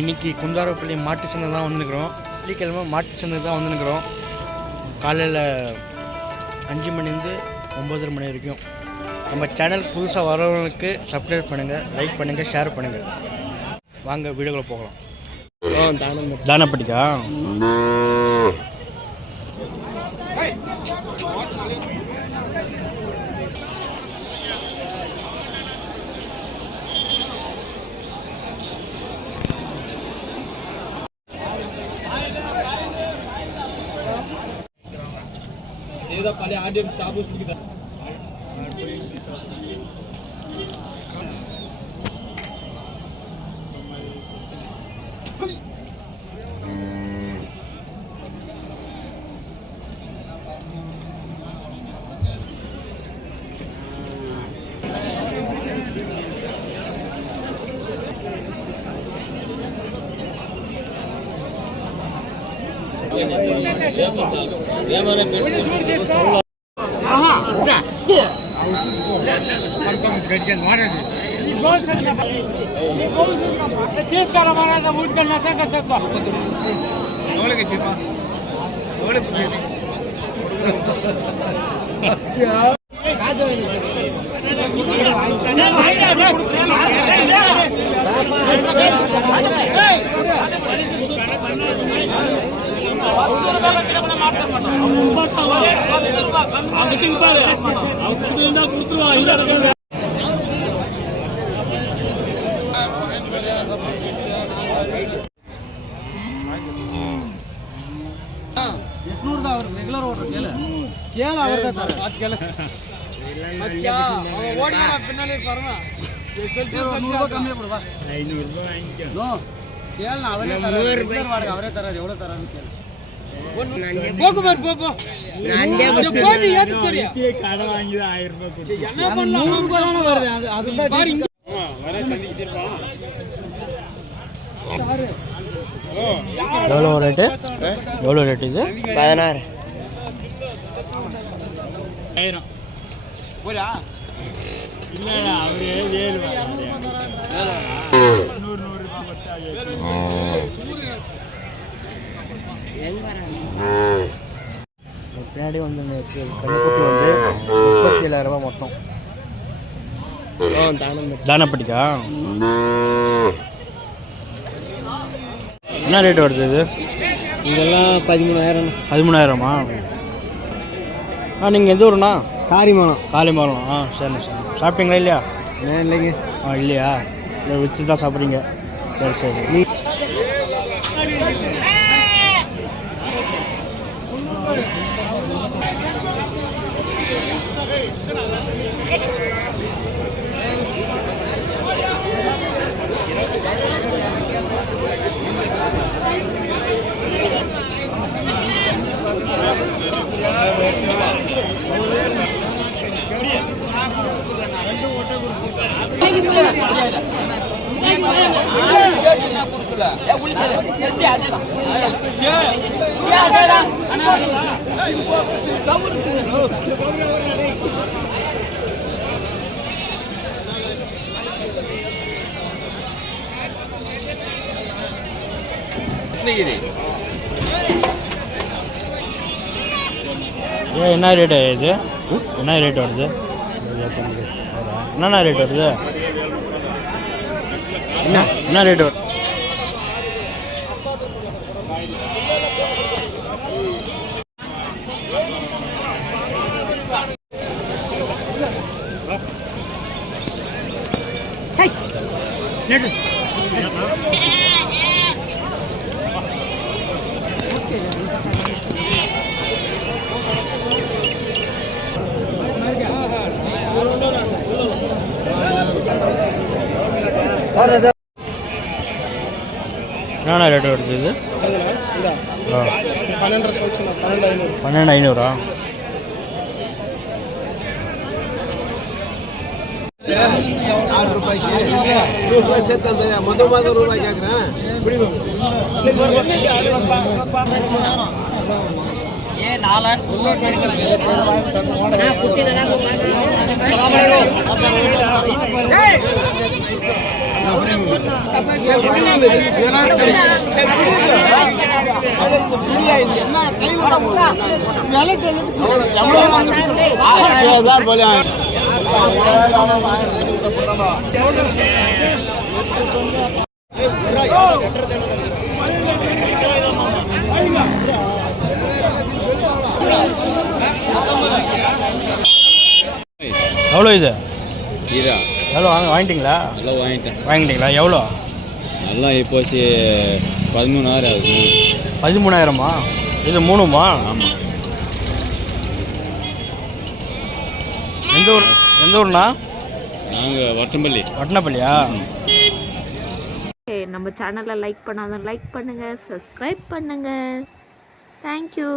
இன்றைக்கி குந்தாரப்பள்ளி மாட்டு சந்தை தான் வந்துருக்குறோம். வெள்ளிக்கிழமை மாட்டு சந்தை தான் வந்துருக்குறோம். காலையில் 5 மணிலேருந்து 9:30 மணி வரைக்கும். நம்ம சேனல் புதுசாக வரவங்களுக்கு சப்ஸ்கிரைப் பண்ணுங்கள், லைக் பண்ணுங்கள், ஷேர் பண்ணுங்கள். வாங்க வீடியோவில் போகலாம். தானப்பட்டிக்கா पहले आरडीएम स्टाफ उस की रेग्युलर ओडर केल केल कमी पड़वा 500 ರೂಪಾಯಿ नो केल ಅವರೇ ತರ ರೆಗ್ಯುಲರ್ ವಾಡಗೆ ಅವರೇ ತರ ಎವಡೋ ತರ ಅಂತ ಕೇಳ போகு பார் போ நான்டே போடி ஏத்து சரியா கடை வாங்கி 1000 ரூபாய் என்ன பண்ணலாம் 100 ரூபாய் தான வருது அதுதான் வர சந்திக்கு திருப்பான் எவ்வளோ ரேட்டு இது 16 போடா இல்ல அவரே 7 100 ரூபாய் பின்னாடி வந்து கண்ணுக்குட்டி வந்து 37,000 ரூபாய் மொத்தம். தானப்பட்டிக்கா என்ன ரேட் வருது இது? இதெல்லாம் 13,000. 13,000மா? நீங்கள் எந்த ஊருண்ணா? காளிமலம். சரிண்ணா சரி. சாப்பிட்டீங்களா இல்லையா? இல்லைங்க. இல்லையா? இல்லை வச்சு தான் சாப்பிட்றீங்க. சரி. என்ன ரேட்டு இது? என்ன ரேட் வருது? என்னென்ன ரேட் வருது? என்ன ரேட் வருது? என்னென்ன ரேட் வருது இது? 12,500. ₹6 சேர்த்து மொத்தமாக ரூபாய் கேட்குறேன். ये 4 எவ்வளோ இது இதா எவ்வளோ வாங்கிட்டீங்களா நல்லா வாங்கிட்டீங்களா எவ்வளோ நல்லா இப்போச்சு 13,000 ஆகுது 13,000மா இது 3மா ஆமாம் எந்த ஊர்ண்ணா நாங்கள் வட்டனப்பள்ளியா நம்ம சேனலை லைக் பண்ணாதான் லைக் பண்ணுங்கள், சப்ஸ்கிரைப் பண்ணுங்கள். தேங்க்யூ.